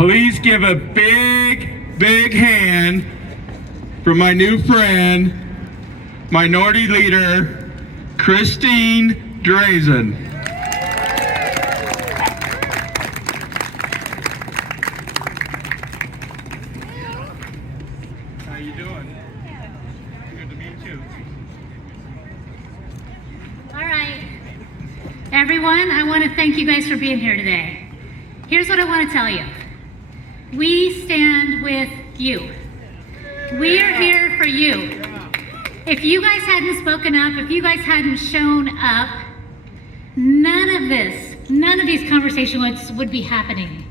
Please give a big hand for my new friend, Minority Leader Christine Drazen. How you doing? Good to meet you. All right, everyone, I want to thank you guys for being here today. Here's what I want to tell you. We stand with you. We are here for you. If you guys hadn't spoken up, if you guys hadn't shown up, none of these conversations would be happening.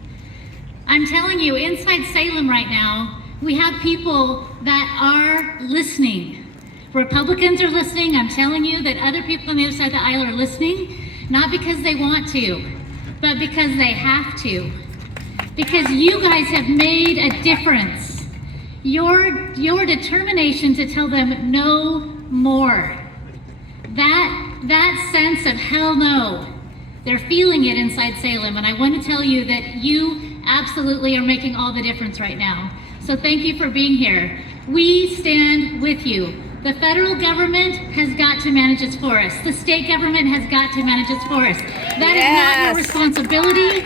I'm telling you, inside Salem right now, we have people that are listening. Republicans are listening. I'm telling you that other people on the other side of the aisle are listening, not because they want to, but because they have to. Because you guys have made a difference. Your determination to tell them no more. That sense of hell no, they're feeling it inside Salem, and I want to tell you that you absolutely are making all the difference right now. So thank you for being here. We stand with you. The federal government has got to manage its forests. The state government has got to manage its forests. That is not your responsibility.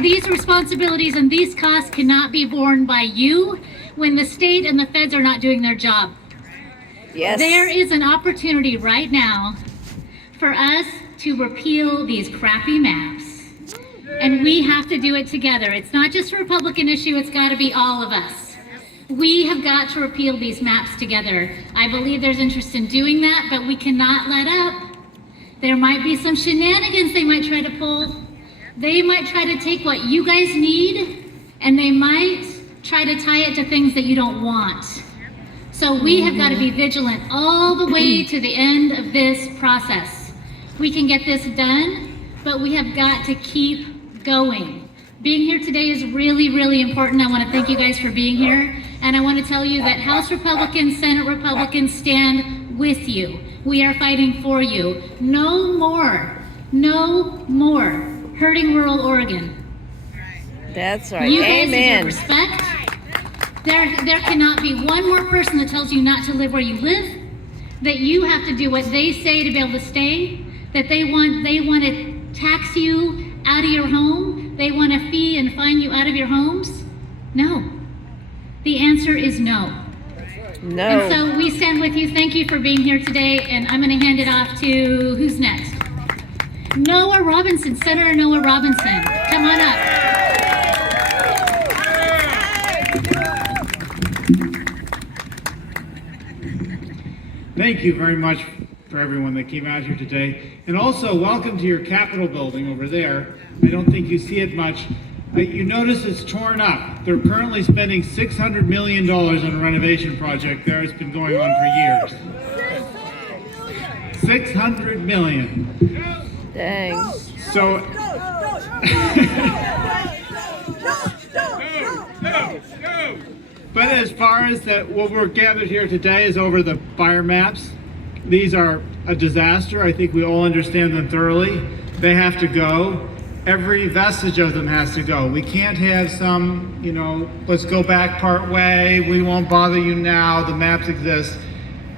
These responsibilities and these costs cannot be borne by you when the state and the feds are not doing their job. Yes. There is an opportunity right now for us to repeal these crappy maps. And we have to do it together. It's not just a Republican issue, it's got to be all of us. We have got to repeal these maps together. I believe there's interest in doing that, but we cannot let up. There might be some shenanigans they might try to pull. They might try to take what you guys need, and they might try to tie it to things that you don't want. So we have got to be vigilant all the way to the end of this process. We can get this done, but we have got to keep going. Being here today is really, really important. I want to thank you guys for being here. And I want to tell you that House Republicans, Senate Republicans stand with you. We are fighting for you. No more hurting rural Oregon. That's right. You guys Amen. deserve respect. There cannot be one more person that tells you not to live where you live, that you have to do what they say to be able to stay, that they want to tax you out of your home, they want to fee and fine you out of your homes. No. The answer is no. No. And so we stand with you. Thank you for being here today. And I'm going to hand it off to, who's next? Noah Robinson, Senator Noah Robinson. Come on up. Thank you very much for everyone that came out here today. And also, welcome to your Capitol building over there. I don't think you see it much. You notice it's torn up. They're currently spending $600 million on a renovation project there. It's been going on for years. $600 million. Dang. So, but as far as what we're gathered here today is over the fire maps. These are a disaster. I think we all understand them thoroughly. They have to go. Every vestige of them has to go. We can't have some, let's go back part way, we won't bother you now, the maps exist.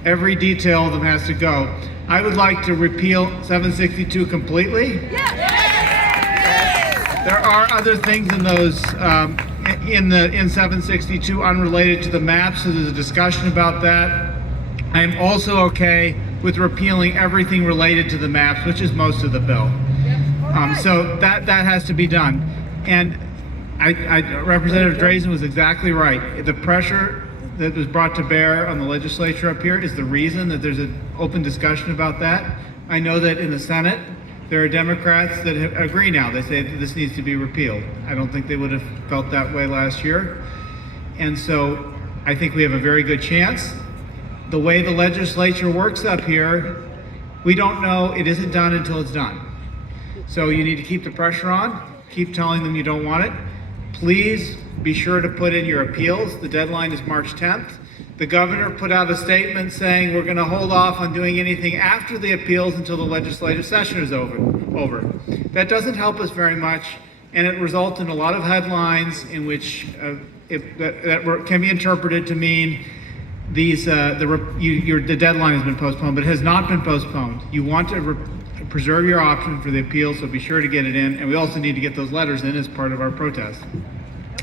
Every detail of them has to go. I would like to repeal 762 completely. There are other things in those, in 762 unrelated to the maps, so there's a discussion about that. I am also okay with repealing everything related to the maps, which is most of the bill. So that has to be done. And Representative Drazen was exactly right. The pressure that was brought to bear on the legislature up here is the reason that there's an open discussion about that. I know that in the Senate, there are Democrats that agree now. They say that this needs to be repealed. I don't think they would have felt that way last year. And so I think we have a very good chance. The way the legislature works up here, we don't know, it isn't done until it's done. So you need to keep the pressure on, keep telling them you don't want it. Please be sure to put in your appeals. The deadline is March 10th. The governor put out a statement saying we're going to hold off on doing anything after the appeals until the legislative session is over. That doesn't help us very much, and it resulted in a lot of headlines in which can be interpreted to mean the deadline has been postponed, but it has not been postponed. You want to preserve your option for the appeal, so be sure to get it in, and we also need to get those letters in as part of our protest.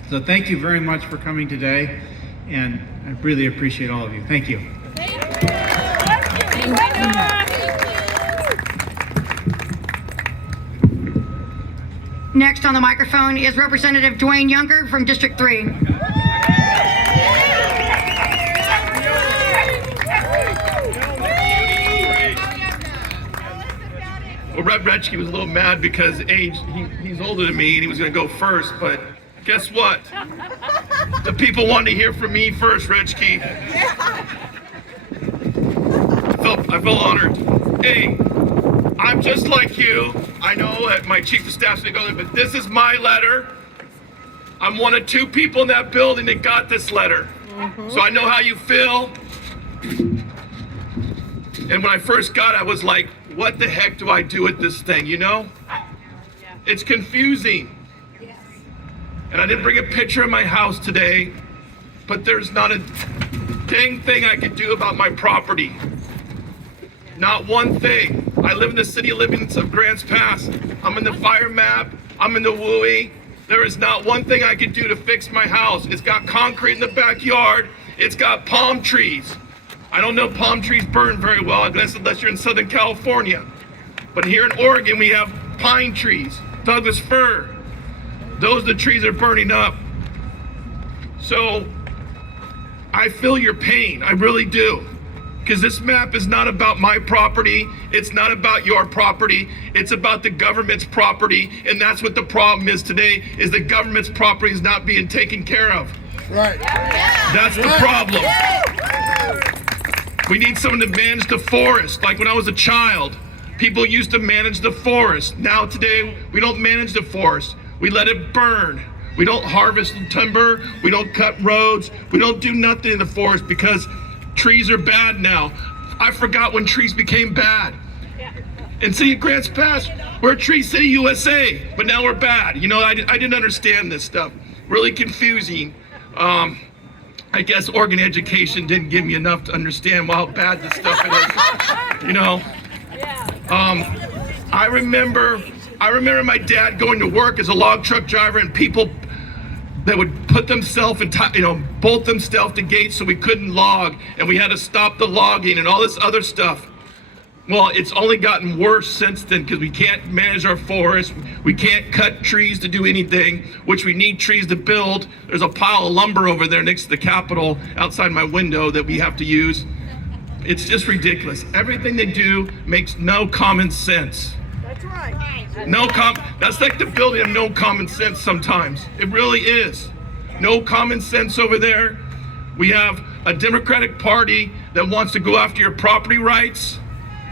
So thank you very much for coming today, and I really appreciate all of you. Thank you. Next on the microphone is Representative Dwayne Younger from District 3. Well, Rep Retschke was a little mad because he's older than me and he was going to go first, but guess what? The people wanted to hear from me first, Retschke. I felt honored. Hey, I'm just like you. I know that my chief of staff's going to go there, but this is my letter. I'm one of 2 people in that building that got this letter. So I know how you feel. And when I first got it, I was like, what the heck do I do with this thing, you know? It's confusing. And I didn't bring a picture of my house today, but there's not a dang thing I can do about my property. Not one thing. I live in the city limits of Grants Pass. I'm in the fire map. I'm in the WUI. There is not one thing I can do to fix my house. It's got concrete in the backyard. It's got palm trees. I don't know palm trees burn very well, unless you're in Southern California. But here in Oregon, we have pine trees, Douglas fir. Those are the trees that are burning up. So I feel your pain, I really do. Because this map is not about my property, it's not about your property, it's about the government's property, and that's what the problem is today, is the government's property is not being taken care of. Right. That's the problem. We need someone to manage the forest. Like when I was a child, people used to manage the forest. Now today, we don't manage the forest. We let it burn. We don't harvest timber. We don't cut roads. We don't do nothing in the forest because trees are bad now. I forgot when trees became bad. In City of Grants Pass, we're a Tree City, USA, but now we're bad. You know, I didn't understand this stuff. Really confusing. I guess Oregon education didn't give me enough to understand how bad this stuff is. You know, I remember my dad going to work as a log truck driver, and people that would put themselves and bolt themselves to gates so we couldn't log, and we had to stop the logging and all this other stuff. Well, it's only gotten worse since then because we can't manage our forests. We can't cut trees to do anything, which we need trees to build. There's a pile of lumber over there next to the Capitol outside my window that we have to use. It's just ridiculous. Everything they do makes no common sense. That's right. That's like the building of no common sense sometimes. It really is. No common sense over there. We have a Democratic Party that wants to go after your property rights.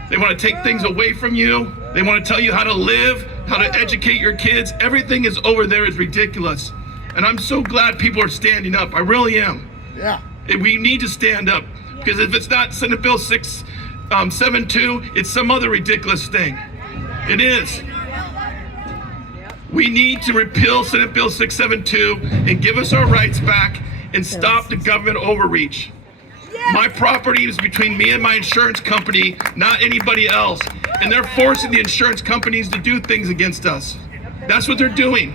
They want to take things away from you. They want to tell you how to live, how to educate your kids. Everything is over there is ridiculous. And I'm so glad people are standing up. I really am. Yeah. We need to stand up because if it's not Senate Bill 672, it's some other ridiculous thing. It is. We need to repeal Senate Bill 672 and give us our rights back and stop the government overreach. My property is between me and my insurance company, not anybody else. And they're forcing the insurance companies to do things against us. That's what they're doing.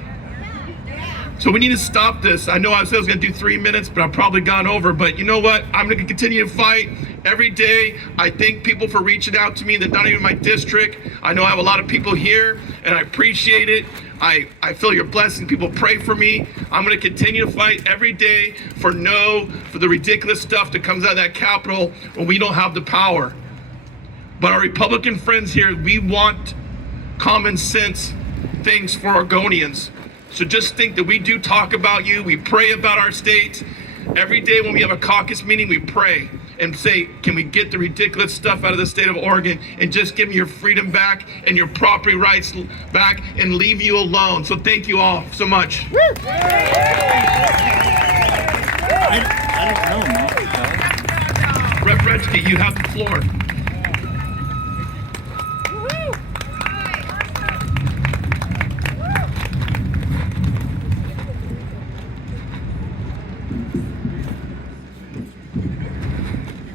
So we need to stop this. I know I said I was going to do 3 minutes, but I've probably gone over. But you know what? I'm going to continue to fight every day. I thank people for reaching out to me that not even my district. I know I have a lot of people here, and I appreciate it. I feel your blessing. People pray for me. I'm going to continue to fight every day for the ridiculous stuff that comes out of that Capitol when we don't have the power. But our Republican friends here, we want common sense things for Oregonians. So just think that we do talk about you. We pray about our state. Every day when we have a caucus meeting, we pray and say, can we get the ridiculous stuff out of the state of Oregon and just give me your freedom back and your property rights back and leave you alone. So thank you all so much. I don't know, Rep Retschke, you have the floor.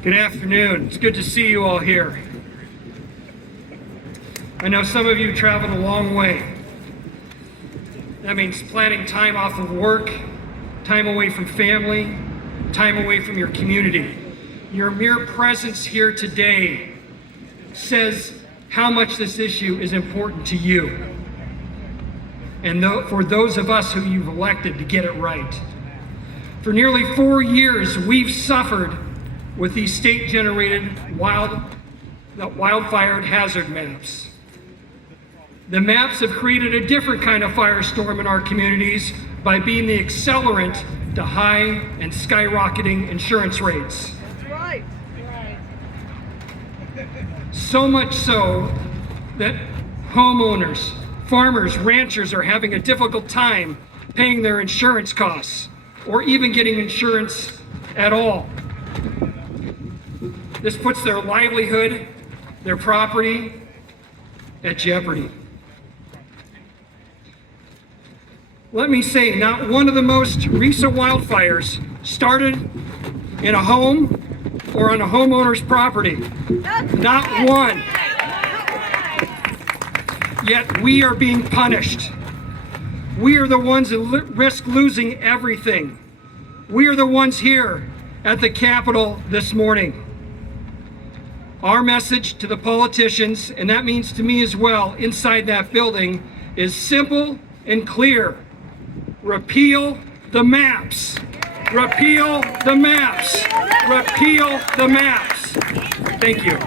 Good afternoon. It's good to see you all here. I know some of you traveled a long way. That means planning time off of work, time away from family, time away from your community. Your mere presence here today says how much this issue is important to you. And for those of us who you've elected to get it right. For nearly 4 years, we've suffered with these state-generated wildfire hazard maps. The maps have created a different kind of firestorm in our communities by being the accelerant to high and skyrocketing insurance rates. Right. So much so that homeowners, farmers, ranchers are having a difficult time paying their insurance costs or even getting insurance at all. This puts their livelihood, their property at jeopardy. Let me say, not one of the most recent wildfires started in a home or on a homeowner's property. Not one. Yet we are being punished. We are the ones that risk losing everything. We are the ones here at the Capitol this morning. Our message to the politicians, and that means to me as well, inside that building, is simple and clear. Repeal the maps. Repeal the maps. Repeal the maps. Thank you.